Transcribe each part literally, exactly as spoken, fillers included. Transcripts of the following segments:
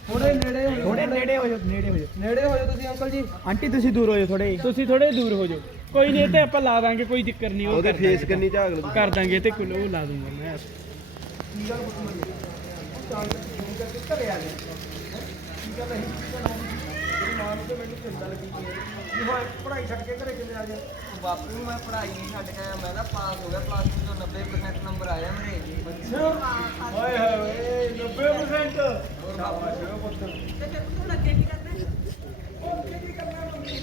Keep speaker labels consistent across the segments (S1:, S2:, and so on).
S1: ਥੋੜੇ ਨੇੜੇ ਹੋ
S2: ਥੋੜੇ ਨੇੜੇ ਹੋ ਜਾਓ ਨੇੜੇ ਹੋ ਜਾਓ
S1: ਨੇੜੇ ਹੋ ਜਾਓ ਤੁਸੀਂ ਅੰਕਲ ਜੀ।
S2: ਆਂਟੀ ਤੁਸੀਂ ਦੂਰ ਹੋ ਜਾਓ ਥੋੜੇ
S3: ਤੁਸੀਂ ਥੋੜੇ ਦੂਰ ਹੋ ਜਾਓ ਕੋਈ ਨਹੀਂ ਤੇ ਆਪਾਂ ਲਾ ਦਾਂਗੇ ਕੋਈ ਦਿੱਕਤ ਨਹੀਂ ਉਹ
S1: ਉਹਦੇ ਫੇਸ ਕੰਨੀ ਝਾਕ ਲਓ
S3: ਕਰ ਦਾਂਗੇ ਤੇ ਉਹ ਲਾ ਦੂੰਗਾ ਮੈਂ
S1: ਕੀ ਗੱਲ ਪੁੱਤ ਮੰਨੀ ਚਾਲ ਫੋਨ ਕਰਕੇ ਘਰੇ ਆ ਗਿਆ ਕੀ ਗੱਲ ਹੈ ਤੇਰੀ ਮਾਂ ਨੂੰ ਤੇ ਮੈਨੂੰ ਚਿੰਤਾ ਲੱਗੀ ਪਈ ਕੀ ਹੋਇਆ ਪੜ੍ਹਾਈ ਛੱਡ ਕੇ ਘਰੇ ਕਿਵੇਂ ਆ ਗਿਆ
S4: ਬਾਪੂ ਮੈਂ ਪੜ੍ਹਾਈ ਨਹੀਂ ਛੱਡ ਕੇ ਆਇਆ ਮੈਂ ਤਾਂ ਪਾਸ ਹੋ ਗਿਆ ਪਲੱਸ ਟੂ ਚੋਂ ਨੱਬੇ ਪ੍ਰਸੈਂਟ ਨੰਬਰ ਆਇਆ ਮੇਰੇ
S1: ਅੱਛਾ ਓਏ ਹੋਏ ਨੱਬੇ ਪ੍ਰਸੈਂਟ
S4: ਹੋਰ ਬਾਪੂ
S1: ਸ਼ਾਬਾਸ਼ ਓ ਪੁੱਤ
S5: ਤੇ ਫਿਰ ਤੂੰ ਲੱਗੇ ਕੀ ਕਰਦੇ
S1: ਉਹ ਕੀ ਕਰਨਾ ਮੰਮੀ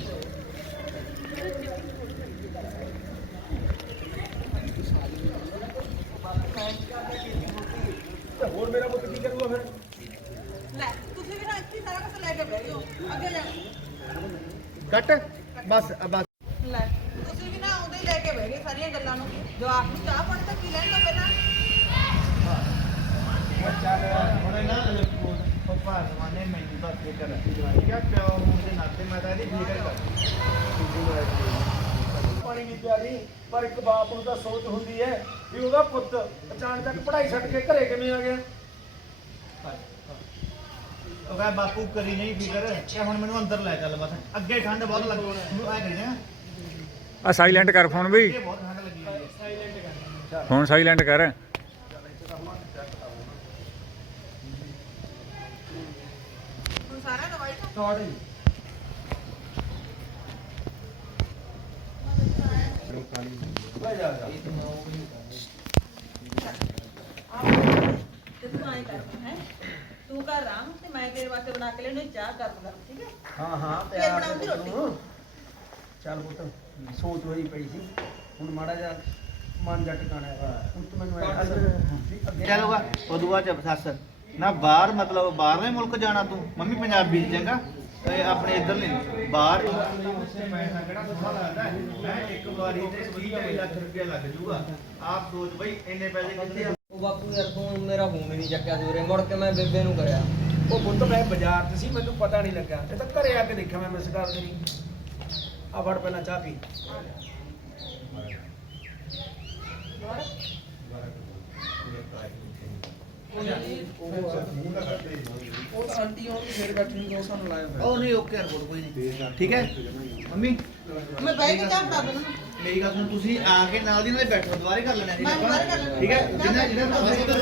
S1: ਤੇ ਹੋਰ ਮੇਰਾ ਪੁੱਤ ਕੀ ਕਰੂਗਾ ਫਿਰ
S5: ਲੈ ਤੁਸੀਂ ਵੀ ਨਾ ਇੱਥੇ ਹੀ ਸਾਰਾ ਕੁਝ ਲੈ ਕੇ ਬਹਿ ਗਏ ਹੋ ਅੱਗੇ ਜਾ
S2: ਕੱਟ ਬਸ ਬਸ
S5: ਲੈ ਤੁਸੀਂ ਵੀ ਨਾ ਉਹਦੇ ਹੀ ਲੈ ਕੇ ਬਹਿ ਗਏ ਸਾਰੀਆਂ ਗੱਲਾਂ ਨੂੰ ਜਵਾਬ ਨੂੰ ਚਾਹ ਪਾਣੀ ਤਾਂ ਕੀ ਲੈਣ ਦੋ ਪਹਿਲਾਂ
S2: ਹੁਣ ਨਾ ਪਪਾ ਜ਼ਮਾਨੇ ਮੈਨੂੰ ਤਾਂ ਫਿਕਰ ਹੈ ਠੀਕ ਹੈ ਪਿਓ ਹੋਣ ਦੇ ਨਾਤੇ ਮੈਂ ਤਾਂ ਇਹਦੀ ਫਿਕਰ ਕਰਦਾ
S1: ਪਾਣੀ ਨਹੀਂ ਪਿਆਰੀ ਪਰ ਇੱਕ ਬਾਪ ਨੂੰ ਤਾਂ ਸੋਚ ਹੁੰਦੀ ਹੈ ਵੀ ਉਹਦਾ ਪੁੱਤ ਅਚਾਨਕ ਪੜ੍ਹਾਈ ਛੱਡ ਕੇ ਘਰੇ ਕਿਵੇਂ ਆ ਗਿਆ
S2: ਉਹ ਕਹੇ ਬਾਪੂ ਕਰੀ ਨਹੀਂ ਫਿਕਰ ਕਿ ਹੁਣ ਮੈਨੂੰ ਅੰਦਰ ਲੈ ਚੱਲ ਬਸ ਅੱਗੇ ਠੰਡ ਬਹੁਤ ਲੱਗ ਮੈਨੂੰ ਐ ਕਰੀ ਨਾ
S6: ਆ ਸਾਇਲੈਂਟ ਕਰ ਫੋਨ ਵੀ
S2: ਇਹ ਬਹੁਤ ਠੰਡ ਲੱਗੀ ਹੋਈ ਹੈ
S6: ਫੋਨ ਸਾਇਲੈਂਟ ਕਰ
S5: ਹੁਣ ਸਾਰਾ ਦਵਾਈ ਤਾਂ
S1: ਥੋੜੀ ਲੈ ਜਾ ਜਾ
S5: ਤੇ ਤੂੰ ਆਏ ਕਰ ਹੈ ਤੂੰ ਘਰ ਰਾਮ ਤੇ ਮੈਂ ਤੇਰੇ ਵਾਸਤੇ ਬਣਾ ਕੇ ਲੈਣੀ ਚਾਹ ਕਰ ਦੂੰਗਾ ਠੀਕ ਹੈ
S1: ਹਾਂ ਹਾਂ
S5: ਫਿਰ
S1: ਪਿਆਰ
S5: ਬਣਾਉਂਦੀ
S1: ਨਾਲ
S5: ਰੋਟੀ।
S1: ਬਣਾਉ। ਚੱਲ ਪੁੱਤ ਸੋਚ ਹੋਈ ਪਈ ਸੀ ਹੁਣ ਮਾੜਾ ਜਿਹਾ ਮਨ ਜਾ ਟਿਕਾਣਾ ਹੈ ਹੁਣ ਤੂੰ ਮੈਨੂੰ ਐਂ ਦੱਸ ਵੀ ਅੱਗੇ
S2: ਚੱਲੂਗਾ ਉਦੋਂ ਬਾਅਦ ਚ ਸੱਸ ਨਾ ਬਾਹਰ ਮਤਲਬ ਬਾਹਰਲੇ ਮੁਲਕ ਜਾਣਾ ਤੂੰ ਮੰਮੀ ਪੰਜਾਬੀ ਚ ਚੰਗਾ ਤੇ ਆਪਣੇ ਇੱਧਰ ਨਹੀਂ ਬਾਹਰ ਪੈਸਾ ਕਿਹੜਾ ਸੋਹਣਾ ਲੱਗਦਾ ਮੈਂ ਇੱਕ ਵਾਰੀ ਤੇ ਵੀਹ ਲੱਖ ਰੁਪਇਆ ਲੱਗ ਜੂਗਾ ਆਪ ਸੋਚ ਬਈ ਇੰਨੇ ਪੈਸੇ ਕਿੱਥੇ ਆ
S4: ਉਹ ਬਾਪੂ ਯਾਰ ਫੋਨ ਮੇਰਾ ਫੋਨ ਹੀ ਨਹੀਂ ਚੱਕਿਆ ਸਵੇਰੇ ਮੁੜ ਕੇ ਮੈਂ ਬੇਬੇ ਨੂੰ ਕਰਿਆ
S1: ਉਹ ਪੁੱਤ ਮੈਂ ਬਾਜ਼ਾਰ 'ਚ ਸੀ ਮੈਨੂੰ ਪਤਾ ਨਹੀਂ ਲੱਗਾ ਇਹ ਤਾਂ ਘਰੇ ਆ ਕੇ ਦੇਖਿਆ ਮੈਂ ਮਿਸ ਕਾਲ ਤੇਰੀ ਆ ਫੜ ਪਹਿਲਾਂ ਚਾਹ ਪੀ ਉਹ ਤਾਂ ਆਂਟੀ ਉਹ ਫੇਰ ਬੈਠੀ ਨੂੰ ਸਾਨੂੰ ਲਾਇਆ ਹੋਇਆ
S2: ਉਹ ਨਹੀਂ ਓਕੇ ਰਿਪੋਰਟ ਕੋਈ ਨਹੀਂ ਠੀਕ ਹੈ ਮੰਮੀ
S5: ਮੈਂ ਬਹਿ ਕੇ ਚਾਹ ਬਣਾ ਦੇਣਾ
S2: ਮੇਰੀ ਗੱਲ ਸੁਣ ਤੁਸੀਂ ਆ ਕੇ ਨਾਲ ਦੀ ਨਾਲ ਬੈਠੋ ਦੁਬਾਰੇ ਕਰ ਲੈਣਾ ਜੀ
S5: ਮੈਂ ਦੁਬਾਰੇ ਕਰ ਲੈਣਾ।
S2: ਠੀਕ ਹੈ ਜਿੰਨਾ ਜਿਹੜਾ ਤੁਹਾਨੂੰ
S5: ਨਾ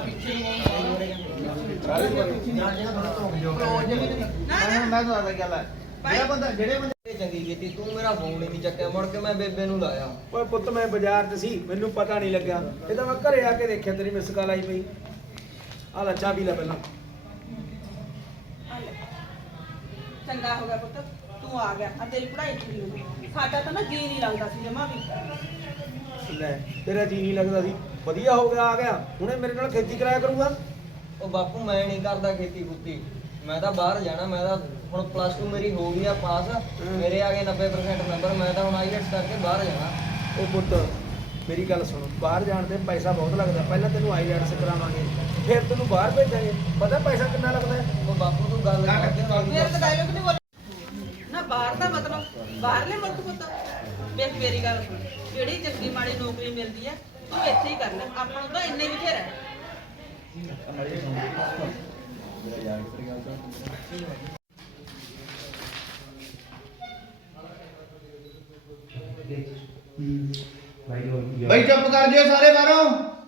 S2: ਮੈਂ ਤੁਹਾਨੂੰ ਦੱਸਦਾ ਗੱਲ ਹੈ ਜਿਹੜਾ ਬੰਦਾ ਜਿਹੜੇ ਬੰਦੇ
S4: ਇਹ ਚੰਗੀ ਕੀਤੀ ਤੂੰ ਮੇਰਾ ਫੋਨ ਹੀ ਨਹੀਂ ਚੱਕਿਆ ਮੁੜ ਕੇ ਮੈਂ ਬੇਬੇ ਨੂੰ ਲਾਇਆ
S1: ਓਏ ਪੁੱਤ ਮੈਂ ਬਾਜ਼ਾਰ 'ਚ ਸੀ ਮੈਨੂੰ ਪਤਾ ਨਹੀਂ ਲੱਗਾ ਇਹ ਤਾਂ ਮੈਂ ਘਰੇ ਆ ਕੇ ਦੇਖਿਆ ਤੇਰੀ ਮਿਸ ਕਾਲ ਆਈ ਪਈ ਆ ਲੈ ਚਾਹ ਪੀ ਲੈ ਪਹਿਲਾਂ
S5: ਚੰਗਾ ਹੋ ਗਿਆ ਪੁੱਤ ਤੂੰ ਆ ਗਿਆ ਆ ਤੇਰੀ ਪੜ੍ਹਾਈ ਪੂਰੀ ਹੋ ਗਈ ਸਾਡਾ ਤਾਂ ਨਾ ਜੀ ਨਹੀਂ ਲੱਗਦਾ ਸੀ ਜਮਾ ਵੀ
S1: ਲੈ ਤੇਰਾ ਜੀ ਨਹੀਂ ਲੱਗਦਾ ਸੀ ਵਧੀਆ ਹੋ ਗਿਆ ਆ ਗਿਆ ਹੁਣੇ ਮੇਰੇ ਨਾਲ ਖੇਤੀ ਕਰਾਇਆ ਕਰੂਗਾ
S4: ਉਹ ਬਾਪੂ ਮੈਂ ਨਹੀਂ ਕਰਦਾ ਖੇਤੀ ਖੁੱਤੀ ਮੈਂ ਤਾਂ ਬਾਹਰ ਜਾਣਾ ਮੈਂ ਤਾਂ ਹੁਣ ਪਲੱਸ ਟੂ ਮੇਰੀ ਹੋ ਗਈ ਆ ਪਾਸ ਮੇਰੇ ਆ ਗਏ ਨੱਬੇ ਪ੍ਰਸੈਂਟ ਨੰਬਰ ਮੈਂ ਤਾਂ ਹੁਣ ਆਈਲੈਟਸ ਕਰਕੇ ਬਾਹਰ ਜਾਣਾ
S1: ਉਹ ਪੁੱਤ ਮੇਰੀ ਗੱਲ ਸੁਣ ਬਾਹਰ ਜਾਣ ਤੇ ਪੈਸਾ ਬਹੁਤ ਲੱਗਦਾ ਪਹਿਲਾਂ ਤੈਨੂੰ ਆਈਲੈਟਸ ਕਰਾਵਾਂਗੇ ਫਿਰ ਤੈਨੂੰ ਬਾਹਰ ਭੇਜਾਂਗੇ ਪਤਾ ਪੈਸਾ ਕਿੰਨਾ ਲੱਗਦਾ ਹੈ
S4: ਉਹ ਬਾਪੂ ਤੂੰ ਗੱਲ ਕਰਕੇ
S5: ਮੇਰੇ ਤਾਂ ਡਾਇਲੋਗ ਨਹੀਂ ਬੋਲ ਨਾ ਬਾਹਰ ਦਾ ਮਤਲਬ ਬਾਹਰਲੇ ਮੁਲਕ ਪੁੱਤ ਵੇਖ ਮੇਰੀ ਗੱਲ ਸੁਣ ਜਿਹੜੀ ਚੰਗੀ ਮਾੜੀ ਨੌਕਰੀ ਮਿਲਦੀ ਹੈ ਤੂੰ ਇੱਥੇ ਹੀ ਕਰ ਲੈ ਆਪਾਂ ਨੂੰ ਤਾਂ ਇੰਨੇ ਵੀ ਘੇਰਾ ਹੈ
S2: ਬਈ ਚੁੱਪ ਕਰ ਜਿਓ ਸਾਰੇ ਬਾਹਰੋਂ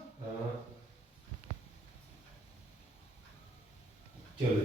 S7: ਚਲੋ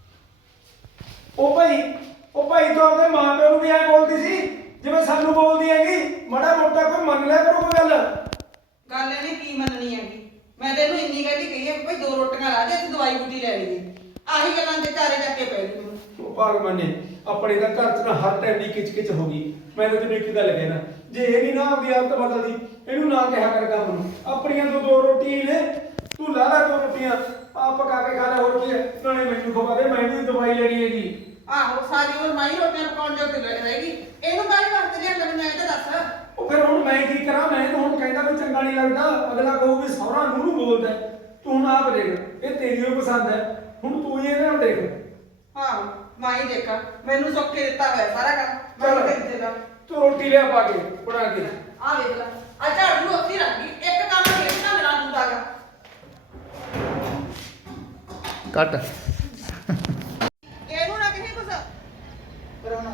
S1: ਉਹ ਭਾਈ ਉਹ ਭਾਈ ਤੂੰ ਆਪਣੇ ਮਾਂ ਪਿਓ ਨੂੰ ਵੀ ਐ ਬੋਲਦੀ ਸੀ ਜਿਵੇਂ ਸਾਨੂੰ ਬੋਲਦੀ ਹੈਗੀ ਮਾੜਾ ਮੋਟਾ ਕੋਈ ਮੰਨ ਲਿਆ ਕਰੋ ਕੋਈ ਗੱਲ
S5: ਗੱਲ ਇਹਨੇ ਕੀ ਮੰਨਣੀ ਹੈਗੀ ਮੈਂ ਤੈਨੂੰ ਇੰਨੀ ਗੱਲ ਹੀ ਕਹੀ ਹੈ ਭਾਈ ਦੋ ਰੋਟੀਆਂ ਲਾ ਦੇ ਤੇ ਦਵਾਈ ਬੂਟੀ ਲੈ ਲਈਏ ਆਹੀ ਗੱਲਾਂ ਦੇ ਚਾਰੇ ਚੱਕ ਕੇ ਪੈ ਗਈ
S1: ਉਹ ਭਗਵਾਨ ਨੇ ਆਪਣੇ ਦਾ ਘਰ 'ਚ ਨਾ ਹਰ ਟਾਈਮ ਦੀ ਕਿਚ ਕਿਚ ਹੋ ਗਈ ਮੈਂ ਤਾਂ ਤੈਨੂੰ ਇੱਕ ਗੱਲ ਕਹਿਣਾ ਜੇ ਇਹ ਨਹੀਂ ਨਾ ਆਪਦੀ ਆਦਤ ਬਦਲਦੀ ਇਹਨੂੰ ਨਾ ਕਿਹਾ ਕਰ ਕੰਮ ਨੂੰ ਆਪਣੀਆਂ ਤੋਂ ਦੋ ਰੋਟੀਆਂ ਨੇ ਤੂੰ ਲਾ ਲੈ ਦੋ ਰੋਟੀਆਂ ਆ ਪਕਾ ਕੇ ਖਾ ਲੈ ਹੋਰ ਕੀ ਹੈ ਨਾਲੇ ਮੈਨੂੰ ਖਵਾ ਦੇ ਮੈਂ ਵੀ ਦਵਾਈ ਲੈਣੀ ਹੈਗੀ
S5: ਆਹੋ ਸਾਰੀ ਉਮਰ ਮਾਈ ਰੋਟੀਆਂ ਪਕਾਉਣ ਜੋ ਤੇ ਰਹੇਗੀ ਇਹਨੂੰ ਕਾਹਦੇ ਵਾਸਤੇ ਲਿਆ ਮੈਨੂੰ ਇਹ ਤਾਂ ਦੱਸ
S1: ਉਹ ਫਿਰ ਹੁਣ ਮੈਂ ਕੀ ਕਰਾਂ ਮੈਂ ਤਾਂ ਹੁਣ ਕਹਿੰਦਾ ਵੀ ਚੰਗਾ ਨਹੀਂ ਲੱਗਦਾ ਅਗਲਾ ਕਹੂ ਵੀ ਸਹੁਰਾ ਨੂੰ ਨੂੰ ਬੋਲਦਾ ਤੂੰ ਹੁਣ ਆਪ ਦੇਖ ਇਹ ਤੇਰੀ ਹੀ ਪਸੰਦ ਹੈ ਹੁਣ ਤੂੰ ਹੀ ਇਹਦੇ ਨਾਲ ਦੇਖ
S5: ਹਾਂ ਮਾਈ ਦੇਖਾ ਮੈਨੂੰ ਸੌਖੇ ਦਿੱਤਾ ਹੋਇਆ ਸਾਰਾ ਕੰਮ ਮੈਂ ਕਰ ਦੇਗਾ
S1: ਤੂੰ ਰੋਟੀ ਲਿਆ ਪਾ ਕੇ ਬਣਾ ਕੇ
S5: ਆ ਵੇਖ ਲੈ ਆ ਝਾੜੂ ਉੱਥੇ ਰੱਖ ਗਈ ਇੱਕ ਕੰਮ ਖੇਤ ਨਾ ਮੇਰਾ ਹੁੰਦਾਗਾ
S2: ਕੱਟ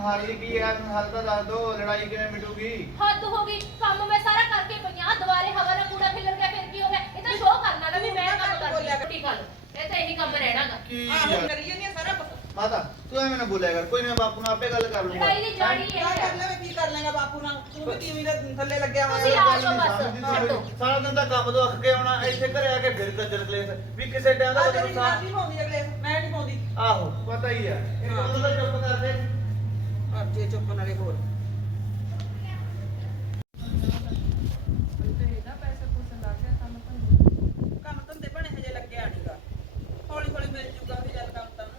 S2: ਹਾਰੀ ਕੀ ਹੈ ਹੱਲ ਤਾਂ ਦੱਸ ਦੋ ਲੜਾਈ ਕਿਵੇਂ ਮਿਟੂਗੀ
S7: ਹੱਦ ਹੋ ਗਈ ਕੰਮ ਮੈਂ ਸਾਰਾ ਕਰਕੇ ਪਈਆਂ ਦੁਬਾਰੇ ਹਵਾ ਨਾਲ ਕੂੜਾ ਖਿਲਰ ਗਿਆ ਫਿਰ ਕੀ ਹੋ ਗਿਆ ਇਹ ਤਾਂ ਸ਼ੋਅ ਕਰਨ ਵਾਲਾ ਵੀ ਮੈਂ ਕੰਮ ਕਰਦੀ ਹਾਂ ਠੀਕ ਗੱਲ ਇਹ ਤਾਂ ਇਹੀ ਕੰਮ ਰਹਿਣਾਗਾ
S2: ਕੀ
S5: ਆਹੋ
S2: ਯਾਰ
S5: ਕਰੀ ਜਾਂਦੀ ਆ ਸਾਰਾ ਕੁਛ
S2: ਮਾਤਾ ਤੂੰ ਐਵੇਂ ਨਾ ਬੋਲਿਆ ਕਰ ਕੋਈ ਨਾ ਬਾਪੂ ਨਾਲ ਆਪੇ ਗੱਲ ਕਰ ਲੂੰਗਾ
S7: ਲੜਾਈ ਦੀ ਜਾੜੀ
S5: ਕਿਆ
S7: ਹੈ
S5: ਕਰ ਲੈ ਕੀ ਕਰ ਲੇਗਾ ਬਾਪੂ ਨਾਲ ਤੂੰ ਵੀ ਟੀਵੀ ਦੇ ਥੱਲੇ ਲੱਗਿਆ
S7: ਤੁਸੀਂ
S5: ਹੋਇਆ
S7: ਆ ਜਾਓ ਬਸ ਛੱਡੋ
S2: ਸਾਰਾ ਦਿਨ ਤਾਂ ਕੰਮ ਤੋਂ ਅੱਕ ਕੇ ਆਉਣਾ ਇੱਥੇ ਘਰੇ ਆ ਕੇ ਫਿਰ ਕੱਜਰ ਕਲੇਸ ਵੀ ਕਿਸੇ ਟਾਈਮ ਦਾ
S5: ਆ
S2: ਤੈਨੂੰ
S5: ਤੇਰੀ
S2: ਸਾਹ
S5: ਮਾਂ ਨਹੀਂ ਪਾਉਂਦੀ ਅਗਲੇ ਮੈਂ ਨਹੀਂ ਪਾਉਂਦੀ
S2: ਆਹੋ ਪਤਾ ਹੀ ਆ ਇਹ ਕੰਮ ਤਾਂ ਚੁੱਪ ਕਰ ਦੇ
S5: ਅੱਜੇ ਚੁੱਪ ਨਾਲੇ ਹੋਰ ਕੰਮ ਧੰਦੇ ਬਣੇ ਹਜੇ ਲੱਗਿਆ ਨਹੀਂਗਾ ਹੌਲੀ ਹੌਲੀ ਮਿਲ ਜੂਗਾ ਵੀ ਜਦ ਕੰਮ ਤਾਂ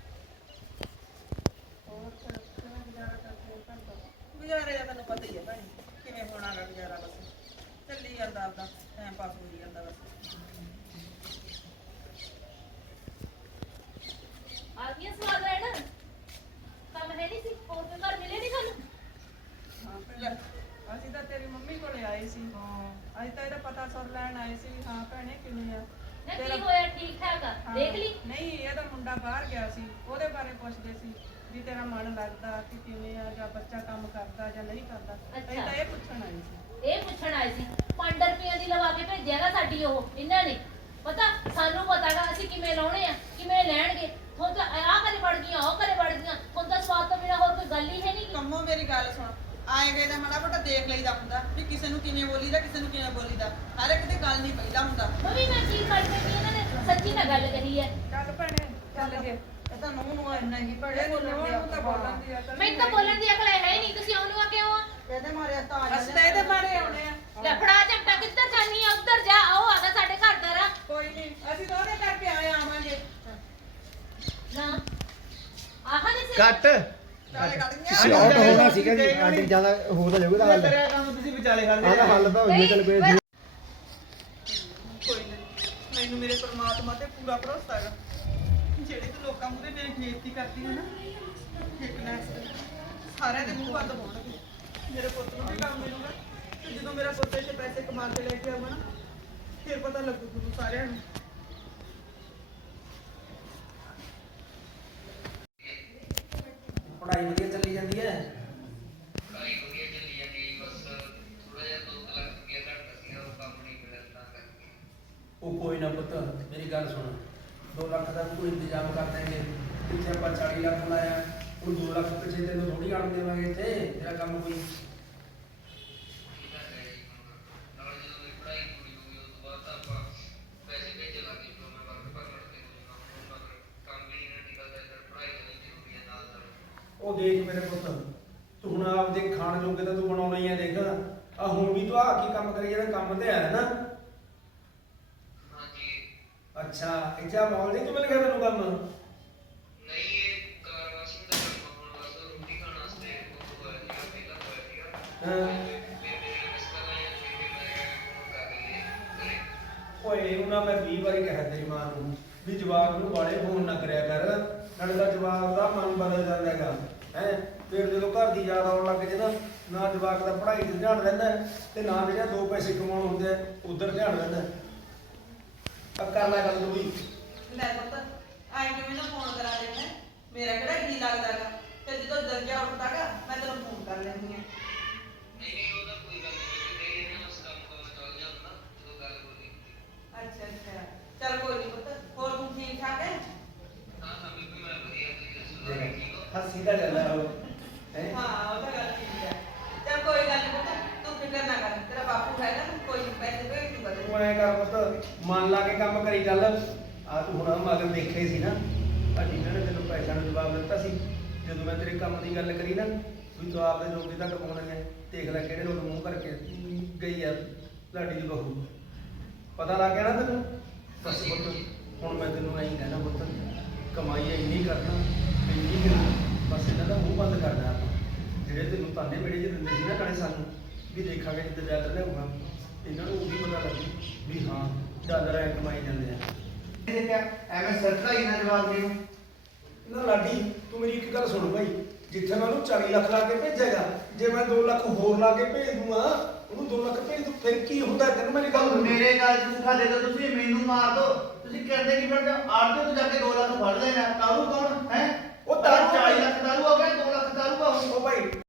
S5: ਗੁਜ਼ਾਰੇ ਦਾ ਤੈਨੂੰ ਪਤਾ ਹੀ ਹੈ ਭੈਣੇ ਕਿਵੇਂ ਹੋਣਾਗਾ ਗੁਜ਼ਾਰਾ ਬਸ ਚੱਲੀ ਜਾਂਦਾ ਆਪਦਾ ਟਾਈਮ ਪਾਸ ਹੋਈ ਜਾਂਦਾ ਬਸ
S7: ਆ ਗਿਆ ਸਵਾਦ ਹੈ ਨਾ ਕੰਮ ਹੈ ਨਹੀਂ ਸੀ ਹੋਰ ਕੋਈ ਘਰ ਮਿਲੇ ਨਹੀਂ ਸਾਨੂੰ
S8: ਹਾਂ ਪਹਿਲਾਂ ਅਸੀਂ ਤਾਂ ਤੇਰੀ ਮੰਮੀ ਕੋਲੇ ਆਏ ਸੀ ਹਾਂ ਅਸੀਂ ਤਾਂ ਇਹਦਾ ਪਤਾ ਸੁਣ ਲੈਣ ਆਏ ਸੀ ਵੀ ਹਾਂ ਭੈਣੇ ਕਿਵੇਂ ਆ
S7: ਨਾ ਕੀ ਹੋਇਆ ਠੀਕ ਠਾਕ ਆ
S8: ਹਾਂ,
S7: ਦੇਖ ਲਈ
S8: ਨਹੀਂ ਇਹਦਾ ਮੁੰਡਾ ਬਾਹਰ ਗਿਆ ਸੀ ਉਹਦੇ ਬਾਰੇ ਪੁੱਛਦੇ ਸੀ ਵੀ ਤੇਰਾ ਮਨ ਲੱਗਦਾ ਕਿ ਕਿਵੇਂ ਆ ਜਾਂ ਬੱਚਾ ਕੰਮ ਕਰਦਾ ਜਾਂ ਨਹੀਂ ਕਰਦਾ ਅਸੀਂ ਤਾਂ ਇਹ ਪੁੱਛਣ ਆਏ ਸੀ
S7: ਇਹ ਪੁੱਛਣ ਆਏ ਸੀ ਪੰਜ ਰੁਪਈਆਂ ਦੀ ਲਵਾ ਕੇ ਭੇਜਿਆਗਾ ਸਾਡੀ ਉਹ ਇਹਨਾਂ ਨੇ ਪਤਾ ਸਾਨੂੰ ਪਤਾਗਾ ਅਸੀਂ ਕਿਵੇਂ ਲਾਉਣੇ ਆ ਕਿਵੇਂ ਲੈਣਗੇ ਹੁਣ ਤਾਂ ਆਹ ਘਰੇ ਵੜ ਗਈਆਂ ਉਹ ਘਰੇ ਵੜ ਗਈਆਂ ਹੁਣ ਤਾਂ ਸਵਾਦ ਤੋਂ ਬਿਨਾਂ ਹੋਰ ਕੋਈ ਗੱਲ ਹੀ ਹੈ ਨਹੀਂ
S5: ਕੰਮੋਂ ਮੇਰੀ ਗੱਲ ਸੁਣ ਆਏ ਗਏ ਦਾ ਮਾੜਾ ਮੋਟਾ ਦੇਖ ਲਈਦਾ ਹੁੰਦਾ ਵੀ ਕਿਸੇ ਨੂੰ ਕਿਵੇਂ ਬੋਲੀਦਾ ਕਿਸੇ ਨੂੰ ਕਿਵੇਂ ਬੋਲੀਦਾ ਹਰ ਇੱਕ ਦੀ ਗੱਲ ਨਹੀਂ ਪਈਦਾ ਹੁੰਦਾ
S7: ਮੰਮੀ ਮੈਂ ਕੀ ਕਰਦੇ ਵੀ ਇਹਨਾਂ ਨੇ ਸੱਚੀ ਨਾ ਗੱਲ ਕਹੀ ਹੈ
S8: ਚੱਲ ਭੈਣੇ ਚੱਲ ਗਏ
S5: ਇਹ ਤਾਂ ਨੂੰਹ ਨੂੰ ਇੰਨਾ ਹੀ
S8: ਇਹ
S5: ਪੜੇ
S8: ਨੂੰ ਨੂੰ ਤਾਂ ਬੋਲਣ ਦੀ ਅਕਲ
S7: ਮੈਨੂੰ ਤਾਂ ਬੋਲਣ ਦੀ ਅਕਲ ਹੈ ਹੀ ਨਹੀਂ ਤੁਸੀਂ ਆਉਣੂਆ ਕਿਉਂ ਆ
S5: ਇਹਦੇ ਮਾਰੇ ਤਾਂ ਆ
S8: ਅਸੀਂ ਤਾਂ ਇਹਦੇ ਬਾਰੇ ਆਉਣੇ ਆ
S7: ਲੈ ਫੜਾ ਝੰਟਾ ਕਿੱਧਰ ਜਾਨੀ ਆ ਉੱਧਰ ਜਾ ਉਹ ਆਦਾ ਸਾਡੇ ਘਰ ਦਾ ਰਾ
S8: ਕੋਈ ਨਹੀਂ ਅਸੀਂ ਤਾਂ ਉਹਦੇ ਕਰਕੇ ਆਏ ਆਵਾਂਗੇ
S7: ਨਾ ਆਹਾਂ ਨਹੀਂ ਸੀ
S2: ਕੱਟ
S5: ਚੱਲ ਕੱਢ ਗਿਆ
S2: ਸ਼ਾਰਟ ਹੋਣਾ
S9: ਸੀਗਾ ਜੀ ਆਂਟੀ ਜਿਆਦਾ ਹੋ ਤਾਂ ਜਾਊਗਾ ਹੱਲ
S2: ਤੇਰਾ ਕੰਮ ਤੁਸੀਂ ਵਿਚਾਲੇ ਖੜ
S9: ਆਹ ਤਾਂ ਹੱਲ ਤਾਂ ਹੋਈ ਚੱਲ ਪਏ
S5: ਕੋਈ ਨਹੀਂ ਮੈਨੂੰ ਮੇਰੇ ਪਰਮਾਤਮਾ ਤੇ ਪੂਰਾ ਭਰੋਸਾ ਹੈਗਾ ਜਿਹੜੇ ਤੂੰ ਲੋਕਾਂ ਮੂਹਰੇ ਮੇਰੀ ਬੇਇੱਜ਼ਤੀ ਕਰਦੀ ਹੈ ਨਾ ਇੱਕ ਨਾ ਸਾਰਿਆਂ ਦੇ ਮੂੰਹ ਬੰਦ ਹੋਣਗੇ ਮੇਰੇ ਪੁੱਤ ਨੂੰ ਵੀ ਕੰਮ ਮਿਲੂਗਾ ਤੇ ਜਦੋਂ ਮੇਰਾ ਪੁੱਤ ਇੱਥੇ ਪੈਸੇ ਕਮਾ ਕੇ ਲੈ ਕੇ ਆਊਗਾ ਨਾ ਫਿਰ ਪਤਾ ਲੱਗੂ ਤੁਹਾਨੂੰ ਸਾਰਿਆਂ ਨੂੰ
S1: ਪੜ੍ਹਾਈ ਵਧੀਆ ਚੱਲੀ ਜਾਂਦੀ ਹੈ
S10: ਪੜ੍ਹਾਈ ਵਧੀਆ ਚੱਲੀ ਜਾਂਦੀ ਬਸ ਥੋੜਾ ਜਿਹਾ ਦੋ ਕੁ ਲੱਖ ਰੁਪਇਆ ਘੱਟ ਸੀਗਾ ਉਹ ਕੰਮ ਨਹੀਂ ਮਿਲਿਆ ਤਾਂ ਕਰਕੇ
S1: ਉਹ ਕੋਈ ਨਾ ਪੁੱਤ ਮੇਰੀ ਗੱਲ ਸੁਣ ਦੋ ਲੱਖ ਦਾ ਕੋਈ ਇੰਤਜ਼ਾਮ ਕਰ ਦੇਂਗੇ ਪਿੱਛੇ ਆਪਾਂ ਚਾਲੀ ਲੱਖ ਲਾਇਆ ਉਹ ਦੋ ਲੱਖ ਪਿੱਛੇ ਤੈਨੂੰ ਥੋੜੀ ਆਣ ਦੇਵਾਂਗੇ ਇੱਥੇ ਤੇਰਾ ਕੰਮ ਕੋਈ
S10: ਠੀਕ ਹੈ ਜੀ ਹੁਣ ਨਾਲ ਜਦੋਂ ਮੇਰੀ ਪੜ੍ਹਾਈ ਪੂਰੀ ਹੋ ਗਈ ਉਸ ਤੋਂ ਬਾਅਦ ਤਾਂ ਆਪਾਂ ਪੈਸੇ ਭੇਜਣ ਲੱਗੇ ਜੋ ਮੈਂ ਵਰਕ ਪਰਮਿਟ ਤੇ ਹੋ ਜਾਊਗਾ ਹੁਣ ਮਗਰ ਕੰਮ ਵੀ ਨਹੀਂ ਨਾ ਨਿਕਲਦਾ ਇੱਧਰ ਪੜ੍ਹਾਈ ਵੀ ਜ਼ਰੂਰੀ ਹੈ ਨਾਲ ਨਾਲ
S1: ਉਹ ਦੇਖ ਮੇਰੇ ਪੁੱਤ ਤੂੰ ਹੁਣ ਆਪਦੇ ਖਾਣ ਜੋਗੇ ਤਾਂ ਤੂੰ ਬਣਾਉਣਾ ਹੀ ਹੈ ਦੇਖ ਆ ਹੁਣ ਵੀ ਤੂੰ ਆ ਕੀ ਕੰਮ ਕਰੀ ਜਿਹੜਾ ਕੰਮ ਤੇ ਆਇਆ ਨਾ
S10: ਹਾਂਜੀ
S1: ਅੱਛਾ ਇੱਥੇ ਮਾਹੌਲ ਨਹੀਂ ਮਿਲ ਗਿਆ ਤੈਨੂੰ ਕੰਮ
S10: ਨਹੀਂ ਇਹ ਕਾਰ ਵਾਸ਼ਿੰਗ ਦਾ ਕੰਮ ਹੁਣ ਬਸ ਰੋਟੀ ਖਾਣ ਵਾਸਤੇ ਉਹ ਹੋਇਆ ਸੀਗਾ ਪਹਿਲਾਂ ਹੋਇਆ ਸੀਗਾ
S1: ਹਾਂ
S10: ਫਿਰ ਮੇਰੇ ਰਸਤਾ ਲਾਇਆ ਫਿਰ ਮੈਂ ਫੋਨ ਕਰ ਲਈਏ ਘਰੇ
S1: ਓਏ ਉਹਨਾਂ ਮੈਂ ਵੀਹ ਵਾਰੀ ਕਿਹਾ ਤੇਰੀ ਮਾਂ ਨੂੰ ਵੀ ਜਵਾਬ ਨੂੰ ਬਾਲੇ ਫੋਨ ਨਾ ਕਰਿਆ ਕਰ ਨਾਲੇ ਦਾ ਜਵਾਬ ਦਾ ਮਨ ਬਦਲ ਜਾਂਦਾ ਹੈਗਾ ਹੈ ਫਿਰ ਜਦੋਂ ਘਰ ਦੀ ਯਾਦ ਆਉਣ ਲੱਗ ਜੇ ਨਾ ਨਾ ਜਵਾਬ ਦਾ ਪੜ੍ਹਾਈ ਤੇ ਧਿਆਨ ਰਹਿੰਦਾ ਹੈ, ਤੇ ਨਾ ਜਿਹੜਾ ਦੋ ਪੈਸੇ ਕਮਾਉਣ ਹੁੰਦੇ ਆ ਉਧਰ ਧਿਆਨ ਰਹਿੰਦਾ ਆ ਕਰ ਲੈ ਗੱਲ ਤੂੰ ਵੀ
S5: ਲੈ ਪੁੱਤ ਆਏ ਕਿ ਮੈਨੂੰ ਫੋਨ ਕਰਾ ਦੇਣਾ ਮੇਰਾ ਕਿਹੜਾ ਜੀ ਲੱਗਦਾਗਾ ਤੇ ਜਦੋਂ ਦਰਜਾ ਉੱਠਦਾਗਾ ਮੈਂ ਤੈਨੂੰ ਫੋਨ ਕਰ ਲੈਂਦੀ ਆ
S10: ਨਹੀਂ ਨਹੀਂ ਉਹਦਾ ਕੋਈ ਗੱਲ ਨਹੀਂ ਤੇ ਇਹਨਾਂ ਉਸ ਕੰਮ ਤੋਂ ਚੱਲ ਜਾਂਦਾ ਜਦੋਂ ਗੱਲ ਹੋਈ
S5: ਅੱਛਾ ਅੱਛਾ ਚੱਲ ਕੋਈ ਨਹੀਂ ਪੁੱਤ ਹੋਰ ਤੂੰ ਠੀਕ ਠਾਕ ਹੈ
S10: ਹਾਂ ਹਾਂ ਬੀਬੀ ਮੈਂ ਵਧੀਆ ਤੁਸੀਂ ਦੱਸੋ ਤੁਸੀਂ ਠੀਕ ਹੋ
S1: ਹੱਸੀ ਦਾ ਜਾਂਦਾ ਉਹ ਹੈ
S5: ਹਾਂ ਉਹ ਤਾਂ ਗੱਲ ਠੀਕ ਹੈ ਚੱਲ ਕੋਈ ਗੱਲ ਨਹੀਂ ਪੁੱਤ ਤੂੰ ਫਿਕਰ ਨਾ ਕਰ ਤੇਰਾ ਬਾਪੂ ਹੈਗਾ ਨਾ ਕੋਈ ਨਹੀਂ ਪੈਸੇ ਭੇਜ ਦੂਗਾ ਤੈਨੂੰ
S1: ਤੂੰ ਐ ਕਰ ਪੁੱਤ ਮਨ ਲਾ ਕੇ ਕੰਮ ਕਰੀ ਚੱਲ ਆ ਤੂੰ ਹੁਣ ਮਗਰ ਦੇਖੇ ਸੀ ਨਾ ਆ ਜਿਨ੍ਹਾਂ ਨੇ ਤੈਨੂੰ ਪੈਸਿਆਂ ਨੂੰ ਜਵਾਬ ਦਿੱਤਾ ਸੀ ਜਦੋਂ ਮੈਂ ਤੇਰੇ ਕੰਮ ਦੀ ਗੱਲ ਕਰੀ ਨਾ ਵੀ ਤੂੰ ਆਪਦੇ ਜੋਗੇ ਤੱਕ ਪਹੁੰਚਣਾ ਹੈ ਦੇਖ ਲੈ ਕਿਹੜੇ ਲੋਕ ਮੂੰਹ ਕਰਕੇ ਗਈ ਆ ਲਾਡੀ ਦੀ ਬਹੂ ਪਤਾ ਲੱਗ ਗਿਆ ਨਾ ਤੈਨੂੰ ਬਸ ਪੁੱਤ ਹੁਣ ਮੈਂ ਤੈਨੂੰ ਐਂ ਕਹਿਣਾ ਪੁੱਤ ਕਮਾਈ ਇੰਨੀ ਕਰਨਾ ਇੰਨੀ ਕਰਨਾ ਬਸ ਇਹਨਾਂ ਦਾ ਮੂੰਹ ਬੰਦ ਕਰਨਾ ਆਪਾਂ ਜਿਹੜੇ ਤੈਨੂੰ ਤਾਨੇ ਮੇੜੇ ਚ ਦਿੰਦੇ ਸੀ ਨਾ ਨਾਲੇ ਸਾਨੂੰ ਵੀ ਦੇਖਾਂਗੇ ਜਿੱਦ ਜਾ ਕੇ ਲਿਆਊਗਾ ਇਹਨਾਂ ਨੂੰ ਉਹ ਵੀ ਪਤਾ ਲੱਗੂ ਵੀ ਹਾਂ ਡਾਲਰ ਐ ਕਮਾਈ ਜਾਂਦੇ ਆ
S2: ਦੇਖਿਆ ਐਵੇਂ ਸਰਦਾ ਹੀ ਨਾ ਜਵਾਬ ਦੇ
S1: ਨਾ ਲਾਡੀ ਤੂੰ ਮੇਰੀ ਇੱਕ ਗੱਲ ਸੁਣ ਭਾਈ ਜਿੱਥੇ ਮੈਂ ਉਹਨੂੰ ਚਾਲੀ ਲੱਖ ਲਾ ਕੇ ਭੇਜੇਗਾ ਜੇ ਮੈਂ ਦੋ ਲੱਖ ਹੋਰ ਲਾ ਕੇ ਭੇਜ ਦੂੰਗਾ ਉਹਨੂੰ ਦੋ ਲੱਖ ਭੇਜ ਦੂੰ ਫਿਰ ਕੀ ਹੁੰਦਾ ਤੈਨੂੰ ਮੇਰੀ ਗੱਲ
S2: ਮੇਰੇ ਗੱਲ ਝੂਠਾ ਦੇ ਦੋ ਤੁਸੀਂ ਮੈਨੂੰ ਮਾਰ ਦੋ ਤੁਸੀਂ ਕਰਦੇ ਕੀ ਫਿਰਦੇ ਹੋ ਆੜਤੇ ਤੋਂ ਜਾ ਕੇ ਦੋ ਲੱਖ ਫੜ ਲੈਣਾ ਕਾਹਨੂੰ ਕੌਣ ਹੈ